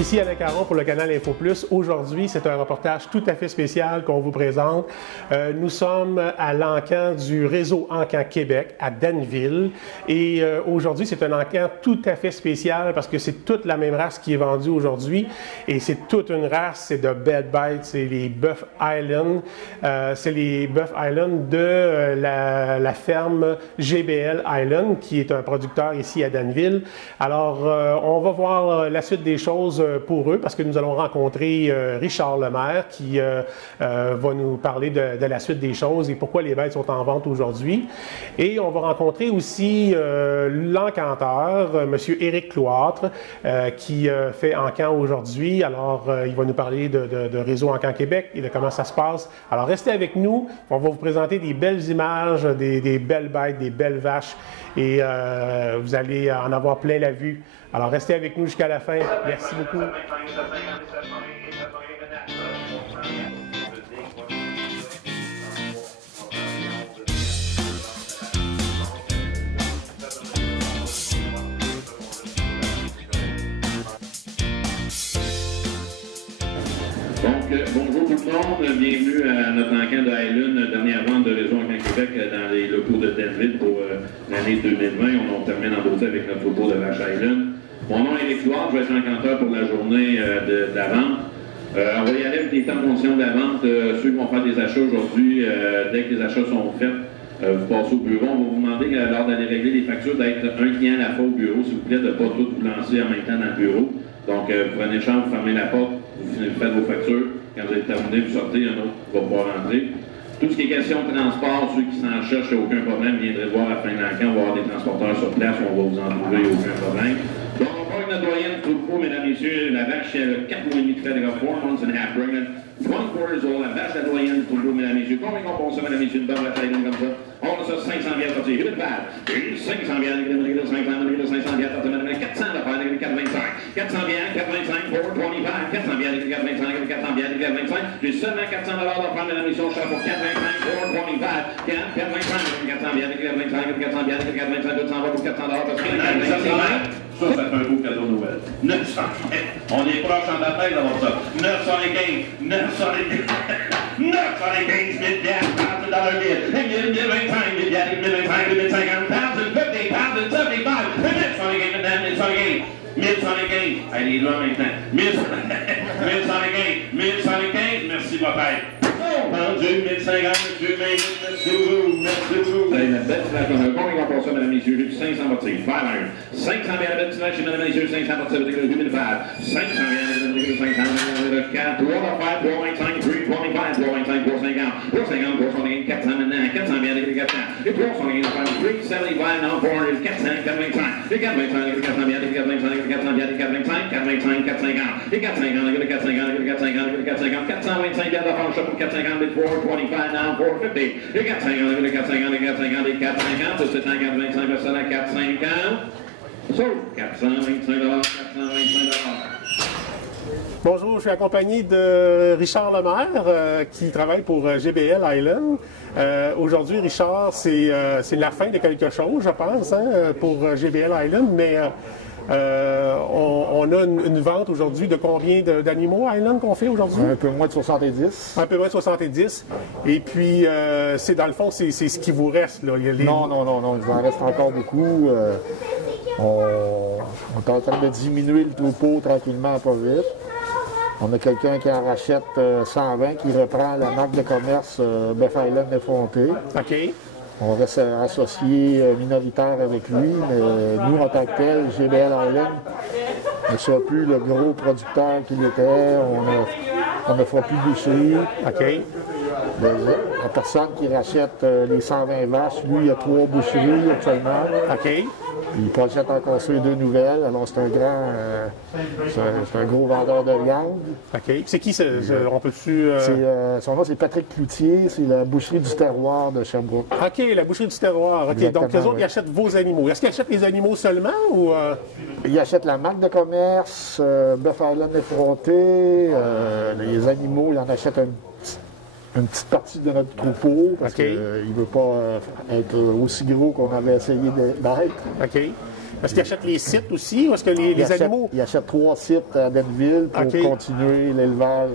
Ici Alain Caron pour le canal Info Plus. Aujourd'hui, c'est un reportage tout à fait spécial qu'on vous présente. Nous sommes à l'encan du réseau Encan Québec, à Danville. Et aujourd'hui, c'est un encan tout à fait spécial parce que c'est toute la même race qui est vendue aujourd'hui. Et c'est toute une race, c'est de Bed Bites, c'est les Buff Island. C'est les Buff Island de la ferme GBL Island, qui est un producteur ici à Danville. Alors, on va voir la suite des choses pour eux, parce que nous allons rencontrer Richard Lemaire qui va nous parler de la suite des choses et pourquoi les bêtes sont en vente aujourd'hui. Et on va rencontrer aussi l'encanteur, M. Éric Cloître, qui fait Encan aujourd'hui. Alors, il va nous parler de Réseau Encan Québec et de comment ça se passe. Alors, restez avec nous. On va vous présenter des belles images, des belles bêtes, des belles vaches et vous allez en avoir plein la vue. Alors, restez avec nous jusqu'à la fin. Merci beaucoup. Donc, bonjour tout le monde, bienvenue à notre encan de Highland, dernière vente de Réseau Encan Québec dans les locaux de Danville pour l'année 2020. On termine en beauté avec notre troupeau de vache Highland. Mon nom est Éric Cloître, je vais être encanteur pour la journée de la vente. On va y aller avec les temps de conditions de la vente. Ceux qui vont faire des achats aujourd'hui, dès que les achats sont faits, vous passez au bureau. On va vous demander, lors d'aller régler les factures, d'être un client à la fois au bureau, s'il vous plaît, de ne pas tout vous lancer en même temps dans le bureau. Donc, vous prenez le champ, vous fermez la porte, vous faites vos factures. Quand vous êtes terminé, vous sortez, un autre va pouvoir rentrer. Tout ce qui est question de transport, ceux qui s'en cherchent, aucun problème, viendrez voir à la fin de l'encan. On va avoir des transporteurs sur place, on va vous en trouver, aucun problème. Donc, on prend notre doyenne du troupeau, mesdames et messieurs. La vache, elle a 4 mois et demi de fait, elle a 4 months and a half pregnant. 1 quarters old, la vache, la doyenne du troupeau, mesdames et messieurs. Combien qu'on pense ça, mesdames et messieurs, une bonne vache comme ça? On a ça 500 bières sorties. Hit it bad. 500 bières, 500 bières sorties, madame. 400 d'affaires, 425. 400 bières, 425, 425. 400 bières, 425, 400 bières, 425. J'ai seulement 400 d'affaires, mesdames et messieurs, on cherche pour 425, 425. 425, 400 bières, 425, 400 bières, 425. Tout s'en va pour 400 parce que 425. Ça fait un beau cadeau de Noël. 900. On est proche en la tête d'avoir ça. 915. 915 000 bières, $1,000 bill. 1025 000 bières, 1025, 1050, 1050, 50, 75, 1025, 1025. Allez, les deux en même temps. 1025, 1025. Merci, papa. Vendu, 1050, monsieur, merci beaucoup. La bête tirage d'honneur. Combien on passe ça, mesdames et messieurs? J'ai 500 motifs. 500 bières, la bête tirage chez mesdames et messieurs, 500 motifs, 2005. 500 bières, 500, 4, 3, 5, 325, 325, 325, 350, 350, 350, 400 maintenant, 400 bières, 400. Et 350, 375, non, 400, 400, 425. Et 425, 400 bières, 425, 400 bières, 425, 425, 450. Et 450, 450, 450, 450, 425 bières d'affaires, chapeau 450, 425, now 450. Et 450, 450, 450, et 450. Tout c'est en 425, personne à 450. So, 425 $, Bonjour, je suis accompagné de Richard Lemaire qui travaille pour GBL Island. Aujourd'hui, Richard, c'est la fin de quelque chose, je pense, hein, pour GBL Island, mais on a une vente aujourd'hui de combien d'animaux Island qu'on fait aujourd'hui? Un peu moins de 70. Un peu moins de 70. Et puis, c'est dans le fond, c'est ce qui vous reste, là. Non, il en reste encore beaucoup. On est en train de diminuer le troupeau tranquillement, pas vite. On a quelqu'un qui en rachète 120, qui reprend la marque de commerce Buff Island effronté. OK. On reste associé minoritaire avec lui, mais nous, en tant que tel, GBL Island ne sera plus le gros producteur qu'il était. On ne fera plus de boucherie. OK. La personne qui rachète les 120 vaches, lui, il a 3 boucheries actuellement. OK. Il projette en construire 2 nouvelles. Alors, c'est un gros vendeur de viande. OK. C'est qui, on peut-tu... Son nom, c'est Patrick Cloutier. C'est la boucherie du terroir de Sherbrooke. OK, la boucherie du terroir. OK. Exactement, Donc, les autres, ils achètent vos animaux. Est-ce qu'ils achètent les animaux seulement ou... Il achète la marque de commerce, Buff Island effronté. Les animaux, il en achète une petite partie de notre troupeau, parce qu'il ne veut pas être aussi gros qu'on avait essayé d'être. OK. Est-ce qu'ils achètent les sites aussi, ou est-ce que les animaux... Il achète 3 sites à Denville pour continuer l'élevage.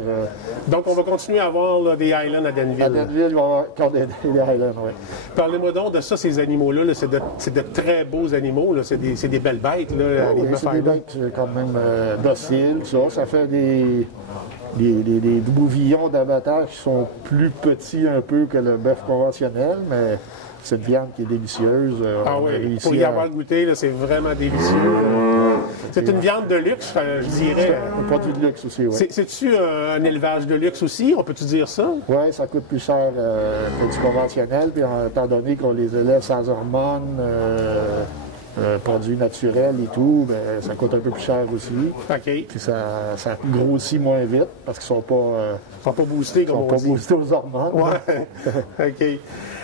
Donc, on va continuer à avoir là, des Highlands à Denville. À Denville, il va y avoir encore des Highlands, oui. Parlez-moi donc de ça, ces animaux-là. -là, c'est de très beaux animaux. C'est des belles bêtes, là, les bœufs c'est des bêtes quand même dociles. Ça fait des bouvillons d'abattage qui sont plus petits un peu que le bœuf conventionnel, mais... C'est une viande qui est délicieuse. Ah oui, pour y avoir goûté, c'est vraiment délicieux. C'est une viande de luxe, je dirais. Un produit de luxe aussi, oui. C'est-tu un élevage de luxe aussi, on peut-tu dire ça? Oui, ça coûte plus cher que du conventionnel, puis étant donné qu'on les élève sans hormones, produits naturels et tout, ben, ça coûte un peu plus cher aussi. OK. Puis ça grossit moins vite, parce qu'ils ne sont pas boostés, comme on dit. Ils sont pas boostés aux hormones. Oui. OK.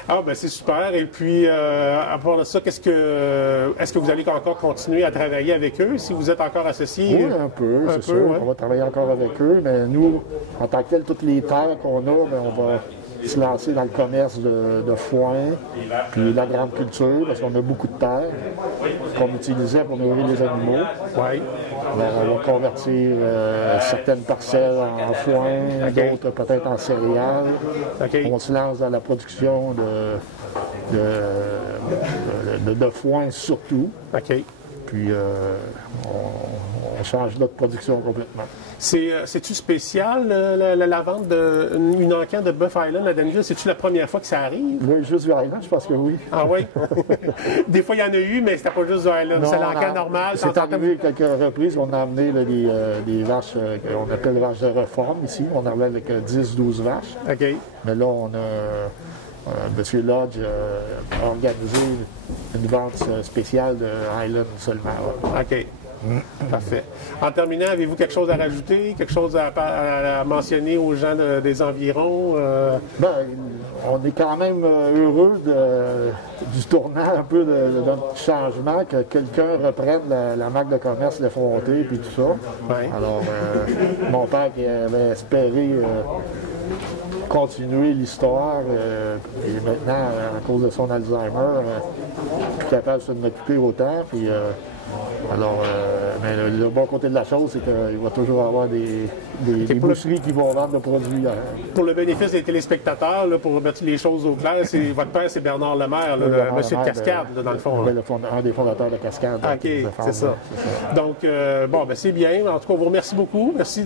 Ah, ben c'est super. Et puis, à part de ça, est-ce que vous allez encore continuer à travailler avec eux, si vous êtes encore associés? Oui, un peu, c'est sûr. Ouais. On va travailler encore avec eux, mais nous, en tant que tel, toutes les terres qu'on a, ben, on va se lancer dans le commerce de foin, puis la grande culture, parce qu'on a beaucoup de terres qu'on utilisait pour nourrir les animaux. Oui. Alors, on va convertir certaines parcelles en foin, d'autres peut-être en céréales. On se lance dans la production de foin surtout. Puis on change notre production complètement. C'est-tu spécial, la vente d'une encan de Buff Island à Denville? C'est-tu la première fois que ça arrive? Oui, juste du Highland, je pense que oui. Ah oui? Des fois, il y en a eu, mais c'était pas juste du Highland. C'est l'encan normal. C'est arrivé quelques reprises. On a amené des vaches qu'on appelle vaches de réforme ici. On en avait avec 10-12 vaches. OK. Mais là, on a... M. Lodge a organisé une vente spéciale de Highland seulement. OK. Parfait. En terminant, avez-vous quelque chose à rajouter, quelque chose à mentionner aux gens des environs? Ben, on est quand même heureux du tournant un peu de notre changement, que quelqu'un reprenne la marque de commerce L'Effronté et tout ça. Ouais. Alors, mon père qui avait espéré continuer l'histoire, et maintenant, à cause de son Alzheimer, plus capable de s'en occuper autant. Puis, mais le bon côté de la chose, c'est qu'il va toujours avoir des boucheries qui vont vendre le produit. Pour le bénéfice des téléspectateurs, là, pour remettre les choses au clair, votre père, c'est Bernard Lemaire, le monsieur de Cascade, dans le fond. Un des fondateurs de Cascade. OK, c'est ça. Donc, bon, ben c'est bien. En tout cas, on vous remercie beaucoup. Merci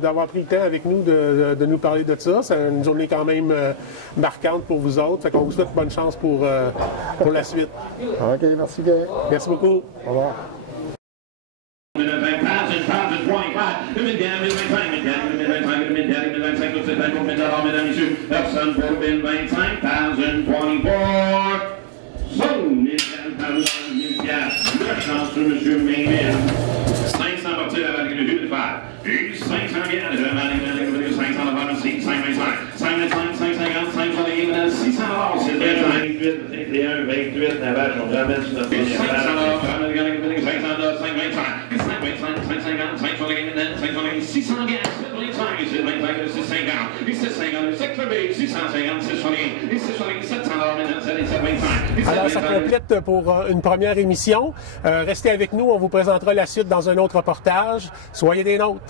d'avoir pris le temps avec nous de nous parler de ça. C'est une journée quand même marquante pour vous autres. Fait qu'on vous souhaite bonne chance pour la suite. OK, merci bien. Merci beaucoup. Au revoir. Personne pour 25 024. La chance sur M. Mainville. 500 partir à la règle de faire. 500 bien, 500 la pharmacie, 525, 525, 550, 550, 600 c'est 28, 21, 28, la vache, on ramène sur notre première page. 500 525, 525, 550, 550, 600 bien, 725, 725, 650, 650, 650, 650, 650, 700 maintenant, 725. Alors, ça complète pour une première émission. Restez avec nous, on vous présentera la suite dans un autre reportage. Soyez des nôtres.